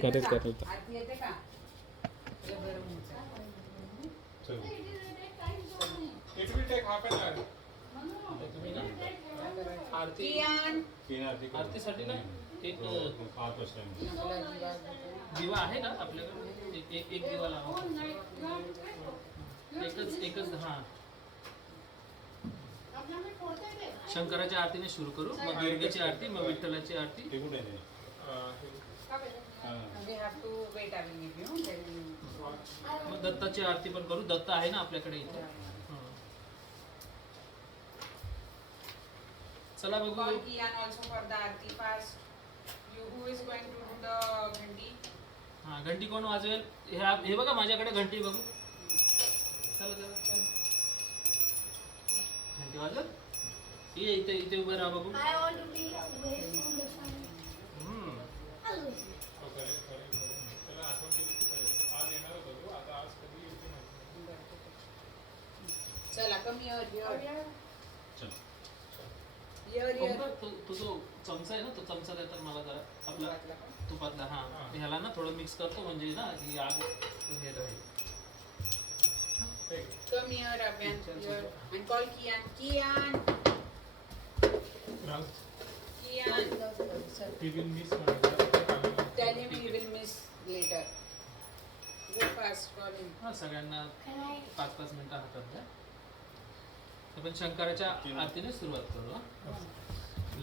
Correct correct. आरती येते का? आरतीसाठी ना एक दिवा आहे ना आपल्याकडे, एक दिवा लावा. एकच हा. शंकराच्या आरतीने सुरू करू, मग दुर्गेची आरती, मग विठ्ठलाची आरती. मग दत्ताची आरती पण करू. दत्त आहे ना आपल्याकडे इथे. चला बघू. हा, घंटी कोण वाजवेल? हे बघा माझ्याकडे घंटी बघू. चला चला चला. घंटी वाजव. ये इथे उभं राहा बघू. चला कमी तो जो चमचा आहे ना, तो चमचा देतात मला जरा आपला तुपातला. हा, ह्याला ना थोडं मिक्स करतो म्हणजे ना ही आग हे राहील. Come here, Abyan. And call Kian. Kian. Kian. He will miss. Tell him he will miss later. Go fast, call him. हा, सगळ्यांना 5-5 मिनिटं हातात द्या. आपण शंकराच्या आरतीने सुरुवात करू.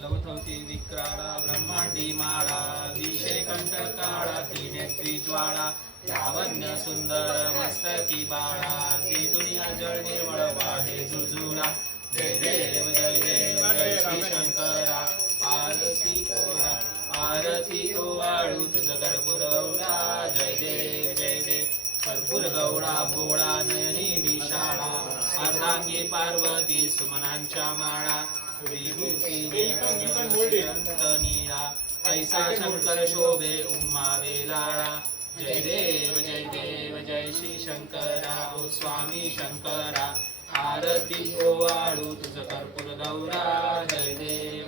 लवथवती विक्राळा ब्रह्मांडी माळा, विषय कंठकाळा, त्रिनेत्री ज्वाळा, लावण्य सुंदर मस्तकी बाळा, ती दुनिया जळ निर्मळ वाहे जुजुळा. जय देव जय देव जय श्री शंकरा, आरती ओरा आरती ओवाळू तुझ कर्पूर गौरा. जय देव जय देव कर्पूर गौरा भोळा नयनी विशाळा, अर्धांगी पार्वती सुमनांच्या माळा, विभूती नीळा, ऐसा शंकर शोभे उम्मा वेलाळा. जय देव जय श्री शंकरा, ओ स्वामी शंकरा, आरती ओवाळू तुझ कर्पूर गौरा. जय देव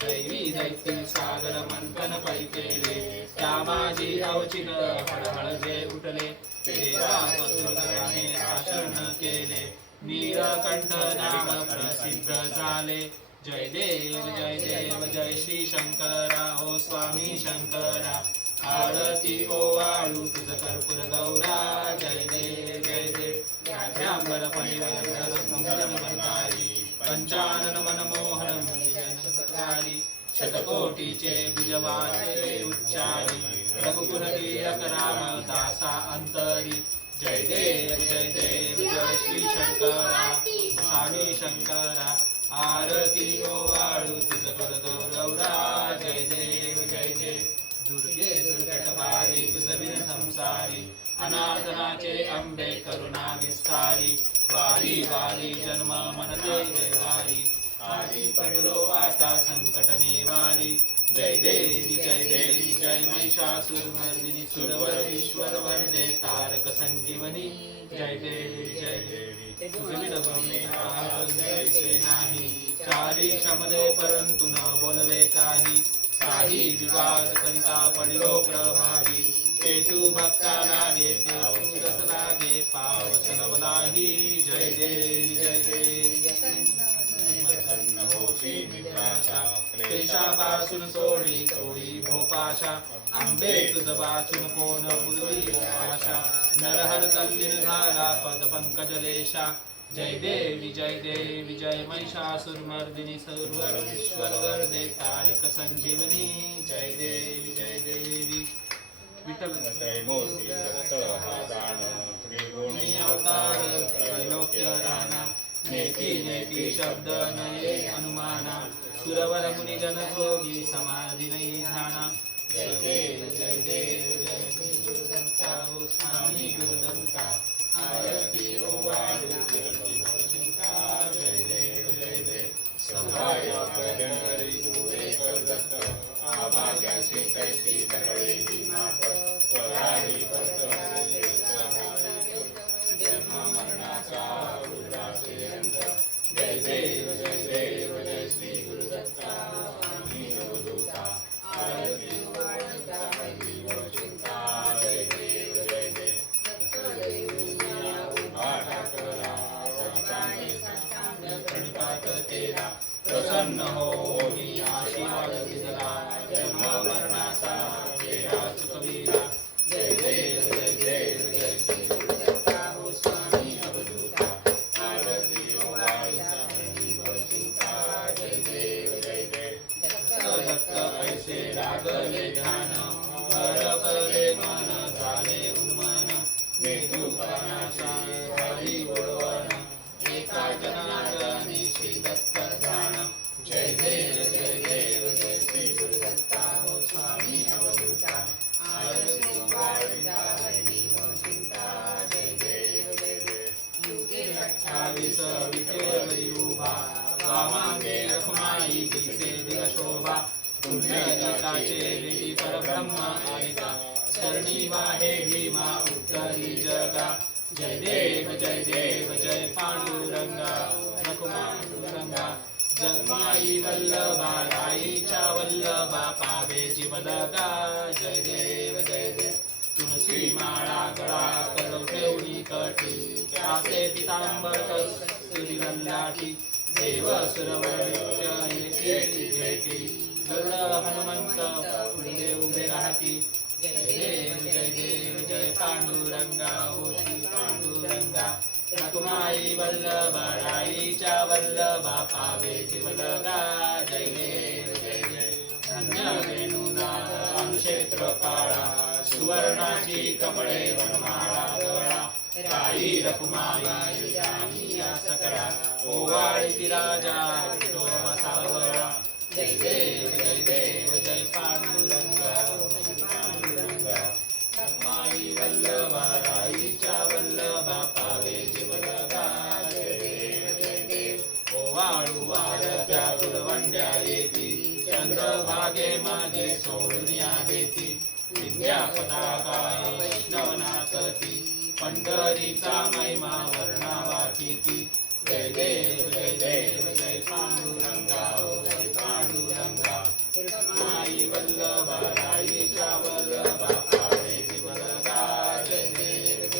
दैवी दैत्य सागर मंथन पै केले, त्या माझी अवचित हळहळ जे उठले, देवाने आचरण केले, नीलकंठ नाम प्रसिद्ध झाले. जय देव जय श्री शंकरा, ओ स्वामी शंकरा, आरती ओवाळू तुझ कर्पूर गौरा. जय देव व्याघ्रांबर फणिवरतारी, पंचानन मनमोहन मुनिजनसत्कारी, शतकोटीचे बीजवाचे उच्चारी, रघुकुल कीलक राम दासा अंतरी. जय देव जय श्री शंकरा, स्वामी शंकरा, आरती ओवाळू तुझ कर्पूर गौरा. जय देव दुर्गे दुर्गटवारी, तुझ विन संसारी, अनाथनाचे अंबे करुणा विस्तारी, वारी वारी जन्म मनते वारी, आधी पडलो आता संकट निवारी. जय देवी जय महिषासुरमर्दिनी, सुरवर ईश्वर वंदे तारक संजीवनी. जय देवी तुझ विडवणे जैसे नाही, चारी शमले परंतु न बोलवे काही, काही विवाद करिता पडिलो प्रभावी, हेतू भक्ताला देते रस लागे पावसन बलाही. जय देवी क्लेशापासून सोडी सोडी भोपाशा, आंबे तुझ वाचून कोण पूर्वी आशा, नरहर तल्लीन धारा पद पंकजलेशा. जय देवी जय महिषासुरमर्दिनी, सर्वर ईश्वर वरदे तारक संजीवनी. जय देवी विठ्ठल अवतार त्रैलोक्य दाना, नेती शब्द नये अनुमाना, सुरवर मुनिजन जोगी समाधी नाही ध्याना. जय देव जय श्री गुरुदत्ता, ओ स्वामी गुरुदत्ता, आरती ओवाळू जय देव सहाय करी तू एक दत्त, आभाग्याची कैसी तळे मात, पराही जन्म मरणाचा उदासे अंत. जय देव जय श्री गुरुदत्ता, स्वामी गुरुदत्ता, आरती ओवाळू द्वारिका चरणी वाहे भीमा उत्तरी जगा जय देव जय पांडुरंगा पांडुरंगा जगमाई वल्लभा राईच्या वल्लभा पावे जीवलगा जय देव तुळशी माळा गळा करो ठेवणी कटी कासे पितांबर कस्तुरी वल्लाठी देव सुरवृक्ष येती भेटी गरुड हनुमंत उभे राहती जय देव जय पांडुरंगा ओशी पांडुरंगा रकुमाई वल्लभ राईच्या वल्लभा पावे जीवलगा जय देव धन्य वेणुनाद अनुक्षेत्र काळा सुवर्णाची कमळे वनमाळा गळा राई रकुमाई राणी या सकळा ओवाळी राजा तो बसावळा जय देव जय पांडुरंगा पांडुरंगा रकुमाई वल्लभा राईच्या वल्लभा पावे जीवलगा जय देव ओवाळू वारत्या गुलवंड्या येती चंद्रभागे माझे सोडून या देती विद्या पताकाय वैष्णवनाथती पंढरीचा महिमा वर्णावा कीती जय देव जय पांडुरंगा जय पांडुरंगा माई वल्लभा राईच्या वल्लभा पावे जीवलगा जय देव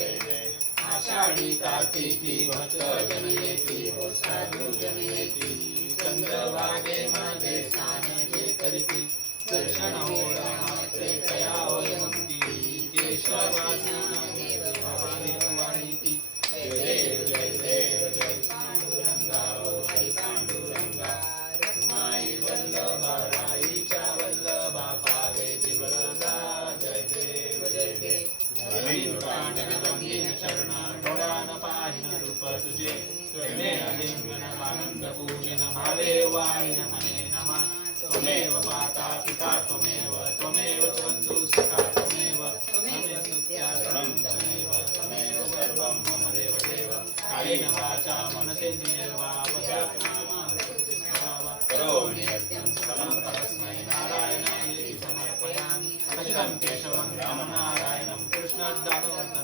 आषाढी कार्तिकी भक्त जन येती हो साधू जन येती चंद्रभागे मध्ये स्नान जे करीती दर्शन होळा मात्रे कया होय मुक्ती केशवासी वाणीती जय देव जय पांडुरंगा जय पांडुरंगा माई वल्लभा राईच्या वल्लभा पावे जीवलगा जय देव रवीन प्राणन रंगीन चरणा डोळ्यान पाहिन रूप तुझे प्रेमे अलिंगन आनंद पूजन भावे वाहिन मने नमा त्वमेव माता पिता त्वमेव च बन्धु सखा त्वमेव सुत्यारणं त्वमेव सर्वं मम देव कायेन वाचा मनसेन्द्रियर्वा करोमि यज्ञं सकलं परस्मै नारायणाय समर्पयामि अच्युतं केशवं रामनारायणं कृष्णदामोदरं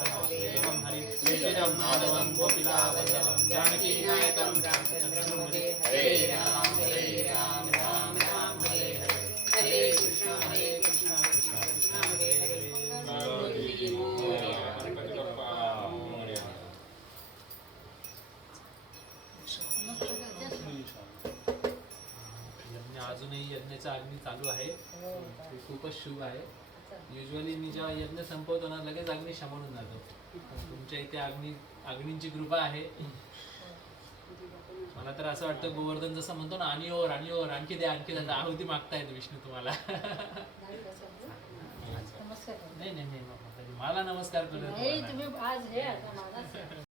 हरिं माधवं गोपिकावल्लभं जानकीनायकं रामचन्द्रं हरे राम राम राम हरे हरे कृष्ण कृष्ण कृष्ण हरे हरे यज्ञ अजूनही यज्ञाचा अग्नी चालू आहे ते खूपच शुभ आहे युजली मी जेव्हा यज्ञ संपवतो ना लगेच अग्नी शमून जातो तुमच्या इथे अग्नींची कृपा आहे मला तर असं वाटतं गोवर्धन जसं म्हणतो ना आणि ओर आणखी द्या आहुती मागतायत विष्णू तुम्हाला नाही मला नमस्कार करत